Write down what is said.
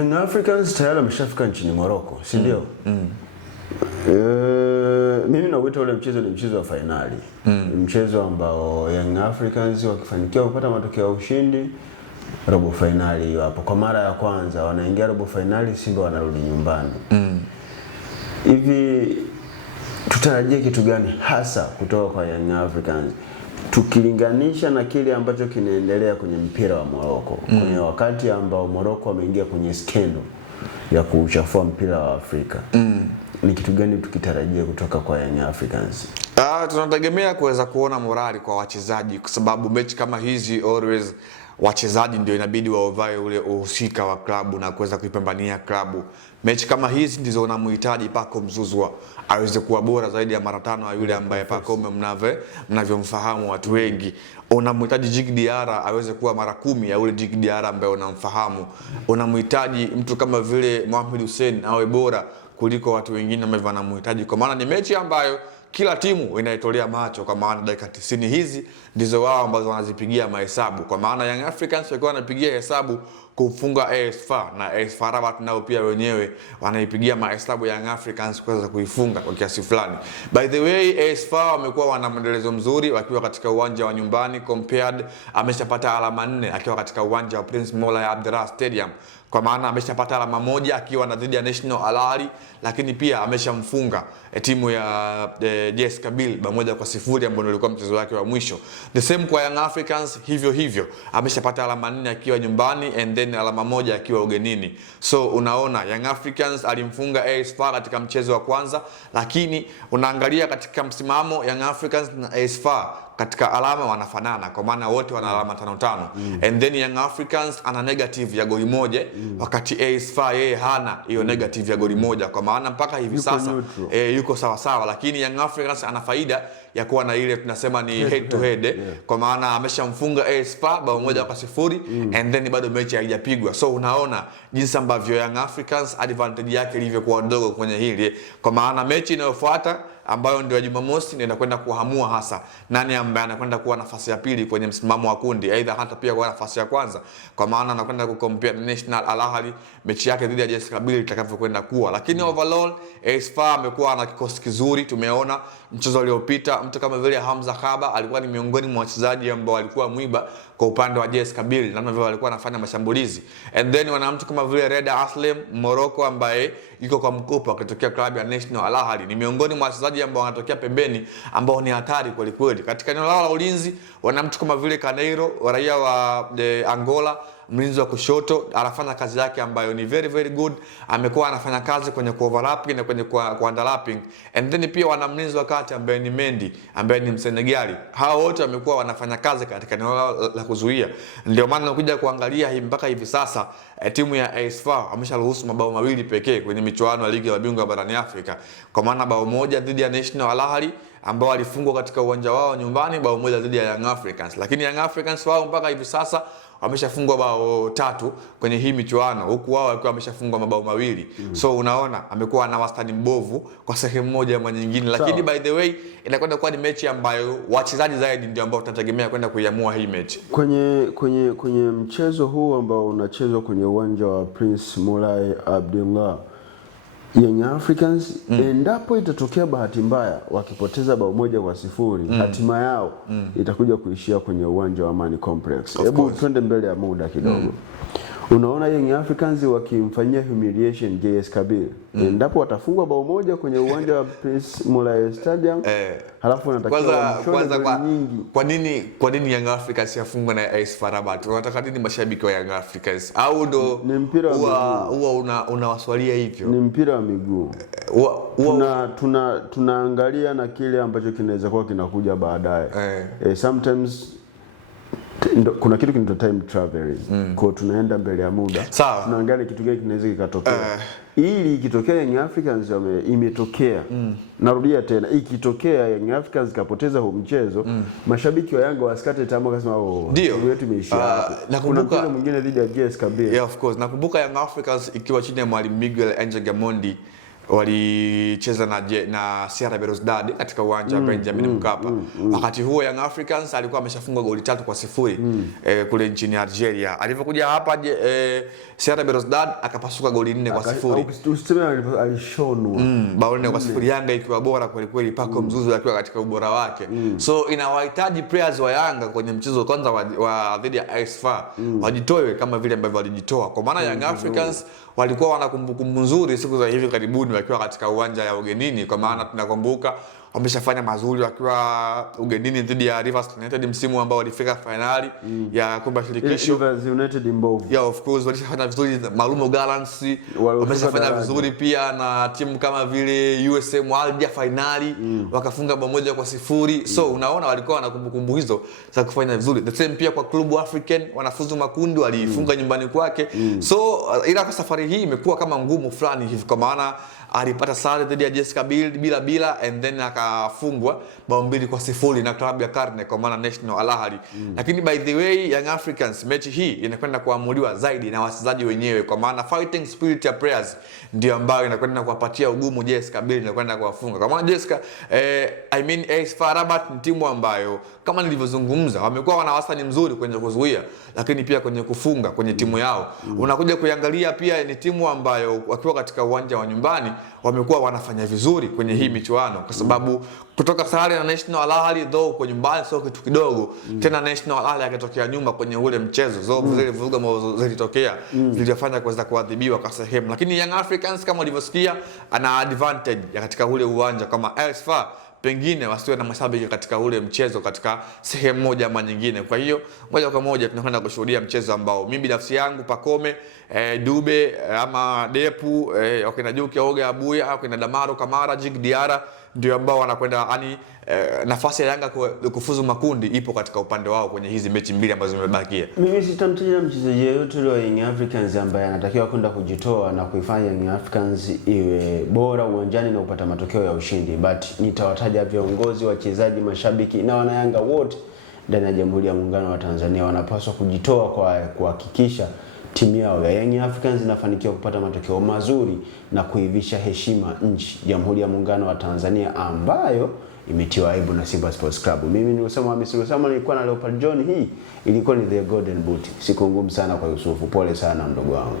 Young Africans tayari wameshafika nchini Morocco, si ndio? Mimi nauita ule mchezo ni mchezo wa finali. Mchezo ambao Young Africans wakifanikiwa kupata matokeo ya ushindi robo finali hiyo hapo. Kwa mara ya kwanza wanaingia robo finali, Simba wanarudi nyumbani. Hivi tutarajie kitu gani hasa kutoka kwa Young Africans tukilinganisha na kile ambacho kinaendelea kwenye mpira wa Morocco? Kwenye wakati ambao Morocco wameingia kwenye skendo ya kuchafua mpira wa Afrika. Ni kitu gani tukitarajia kutoka kwa Young Africans? Tunategemea kuweza kuona morali kwa wachezaji, kwa sababu mechi kama hizi always wachezaji ndio inabidi waovae ule uhusika wa klabu na kuweza kuipambania klabu. Mechi kama hizi ndizo unamhitaji Pacome Zouzoua aweze kuwa bora zaidi ya mara 5 ya yule ambaye Pacome mnavyomfahamu watu wengi. Unamhitaji Djigui Diarra aweze kuwa mara 10 ya yule Djigui Diarra ambaye unamfahamu. Unamhitaji mtu kama vile Mohamed Hussein awe bora kuliko watu wengine ambao wanamhitaji, kwa maana ni mechi ambayo kila timu inaitolea macho, kwa maana dakika 90 hizi ndizo wao ambazo wanazipigia mahesabu. Kwa maana Young Africans walikuwa wanapigia hesabu kufunga AS FAR, na AS FAR Rabat nao pia wenyewe wanaipigia mahesabu Young Africans kuweza kuifunga kwa kiasi fulani. By the way, AS FAR wamekuwa wana mwendelezo mzuri wakiwa katika uwanja wa nyumbani. Compared ameshapata alama 4 akiwa katika uwanja wa Prince Moulay Abdelrahman Stadium, kwa maana ameshapata alama 1 akiwa na dhidi ya National Al Ahly, lakini pia ameshamfunga timu ya JS Kabylie pamoja kwa 0 ambao ulikuwa mchezo wake wa mwisho. The same kwa Young Africans, hivyo ameshapata alama 4 akiwa nyumbani and then alama 1 akiwa ugenini. So unaona Young Africans alimfunga AS FAR katika mchezo wa kwanza, lakini unaangalia katika msimamo Young Africans na AS FAR katika alama wanafanana, kwa maana wote wana alama 5-5. And then Young Africans ana negative ya goli 1 wakati AS FAR yeye hana hiyo negative ya goli 1, kwa maana mpaka hivi sasa yuko sawa sawa, lakini Young Africans ana faida ya kuwa na ile tunasema ni head to head, kwa maana ameshamfunga AS FAR bao 1 kwa 0 and then bado mechi haijapigwa. So unaona jinsi ambavyo Young Africans advantage yake ilivyokuwa ndogo kwenye hili, kwa maana mechi inayofuata ambayo ndio Jumamosi ndio inakwenda kuamua hasa nani ambaye anakwenda kuwa nafasi ya pili kwenye msimamo wa kundi, aidha hata pia kwa nafasi ya kwanza, kwa maana anakwenda kucompare na National Al Ahly mechi yake dhidi ya JS Kabylie itakavyokwenda kuwa. Lakini overall AS FAR amekuwa na kikosi kizuri. Tumeona mchezo uliopita mtu kama vile Hamza Kaba alikuwa ni miongoni mwa wachezaji ambao walikuwa mwiba kwa upande wa JS Kabylie, na vile walikuwa wanafanya mashambulizi. And then wana mtu kama vile Reda Aslem Morocco ambaye yuko kwa mkopo akitokea klabu ya National Al Ahly, ni miongoni mwa wachezaji ambao wanatokea pembeni ambao ni hatari kweli kweli. Katika eneo lao la ulinzi wana mtu kama vile Caneiro raia wa Angola, mlinzi wa kushoto, anafanya kazi yake ambayo ni very good. Amekuwa anafanya kazi kwenye overlapping na kwenye underlapping. And then pia wana mlinzi wa kati ambaye ni Mendy ambaye ni Msenegali. Hao wote wamekuwa wanafanya kazi katika eneo la kuzuia. Ndio maana unakuja kuangalia mpaka hivi sasa timu ya AS FAR amesharuhusu mabao 2 pekee kwenye michuano ya ligi ya mabingwa barani Afrika, kwa maana bao 1 dhidi ya National Al Ahly ambao walifungwa katika uwanja wao nyumbani, bao 1 dhidi ya Young Africans. Lakini Young Africans wao mpaka hivi sasa wameshafungwa bao 3 kwenye hii michuano, huku wao walikuwa wameshafungwa mabao 2. So unaona amekuwa na wastani mbovu kwa sehemu moja ama nyingine. Lakini by the way inakwenda kuwa ni mechi ambayo wachezaji zaidi ndio ambao tunategemea kwenda kuiamua hii mechi. Kwenye mchezo huu ambao unachezwa kwenye uwanja wa Prince Moulay Abdelrahman, Young Africans endapo itatokea bahati mbaya wakipoteza bao 1 kwa 0, hatima yao itakuja kuishia kwenye uwanja wa Amani Complex. Hebu twende mbele ya muda kidogo. Unaona Young Africans wakimfanyia humiliation JS Kabylie, endapo watafungwa bao 1 kwenye uwanja wa Prince Moulay Stadium, halafu wanatakiwa kwa nini Young Africans yafungwa na AS FAR Rabat? Wanataka nini mashabiki wa Young Africans? Au ndo huwa unawaswalia hivyo? Ni mpira wa miguu. Tunaangalia na kile ambacho kinaweza kuwa kinakuja baadaye. Sometimes kuna kitu kinaitwa time traveling. Kwa tunaenda mbele ya muda. Tunaangalia kitu gani kinaweza kikatokea. Ili ikitokea Young Africans imetokea. Narudia tena, ikitokea Young Africans kapoteza huu mchezo, mashabiki wa Yanga wasikate tamaa kasema ndio yetu imeishia. Nakumbuka kuna mwingine dhidi ya JS Kabylie. Yeah, of course. Nakumbuka Young Africans ikiwa chini ya mwalimu Miguel Angel Gamondi walicheza na Sierra Belouizdad katika uwanja wa Benjamin Mkapa. Wakati huo Young Africans alikuwa ameshafungwa goli 3-0 kule nchini Algeria. Alipokuja hapa Sierra Belouizdad akapasuka goli 4-0. Usiseme alishonwa. Bao 4-0, Yanga ikiwa bora kweli kweli, Paco Mzuzu akiwa katika ubora wake. So inawahitaji players wa Yanga kwenye mchezo kwanza wa dhidi ya AS FAR wajitoe kama vile ambavyo walijitoa. Kwa maana Young Africans walikuwa wana kumbukumbu nzuri siku za hivi karibuni wakiwa katika uwanja ya ugenini, kwa maana tunakumbuka wameshafanya mazuri wakiwa ugenini dhidi ya Rivers United msimu ambao walifika finali ya kombe la shirikisho. Rivers United mbovu. Yeah, of course walishafanya vizuri. Malumo Gallants wameshafanya vizuri pia na timu kama vile USM Alger finali wakafunga 1-0. So unaona walikuwa na kumbukumbu hizo za kufanya vizuri. The same pia kwa Club African wanafuzu makundi, walifunga nyumbani kwake. So ila kwa safari hii imekuwa kama ngumu fulani hivi, kwa maana alipata sare dhidi ya Jessica bila and then akafungwa bao 2-0 na klabu ya Karne kwa maana National Al Ahly. Lakini by the way Young Africans mechi hii inakwenda kuamuliwa zaidi na wachezaji wenyewe, kwa maana fighting spirit ya players ndio ambayo inakwenda kuwapatia ugumu Jessica Bill, inakwenda kuwafunga. Kwa maana Jessica AS FAR Rabat ni timu ambayo kama nilivyozungumza wamekuwa wana wastani mzuri kwenye kuzuia, lakini pia kwenye kufunga kwenye timu yao. Unakuja kuiangalia pia ni timu ambayo wakiwa katika uwanja wa nyumbani wamekuwa wanafanya vizuri kwenye hii michuano, kwa sababu kutoka sare na National Al Ahly though kwa nyumbani sio kitu kidogo. Tena National Al Ahly akitokea nyuma kwenye ule mchezo zile vuruga ambazo zilitokea zilifanya kuweza kuadhibiwa kwa sehemu. Lakini Young Africans kama ulivyosikia ana advantage katika ule uwanja, kama AS FAR pengine wasiwe na mashabiki katika ule mchezo katika sehemu moja ama nyingine. Kwa hiyo moja kwa moja tunakwenda kushuhudia mchezo ambao mimi binafsi yangu Pacome, Dube ama Depu, wakina Juki Oga Abuya au kina Damaro Kamara, Jig Diara ndio ambao wanakwenda nafasi ya Yanga kufuzu makundi ipo katika upande wao kwenye hizi mechi mbili ambazo zimebakia. Mimi sitamtaja mchezaji yeyote wa Young Africans ambaye anatakiwa kwenda kujitoa na kuifanya Young Africans iwe bora uwanjani na kupata matokeo ya ushindi, but nitawataja viongozi, wachezaji, mashabiki na wanayanga wote ndani ya Jamhuri ya Muungano wa Tanzania wanapaswa kujitoa kwa kuhakikisha timu yao ya Young Africans inafanikiwa kupata matokeo mazuri na kuivisha heshima nchi Jamhuri ya Muungano wa Tanzania ambayo imetiwa aibu na Simba Sports Club. Mimi ni Usama Hamisi Usama, nilikuwa na Leopard John. Hii ilikuwa ni The Golden Boot. Siku ngumu sana kwa Yusufu, pole sana mdogo wangu.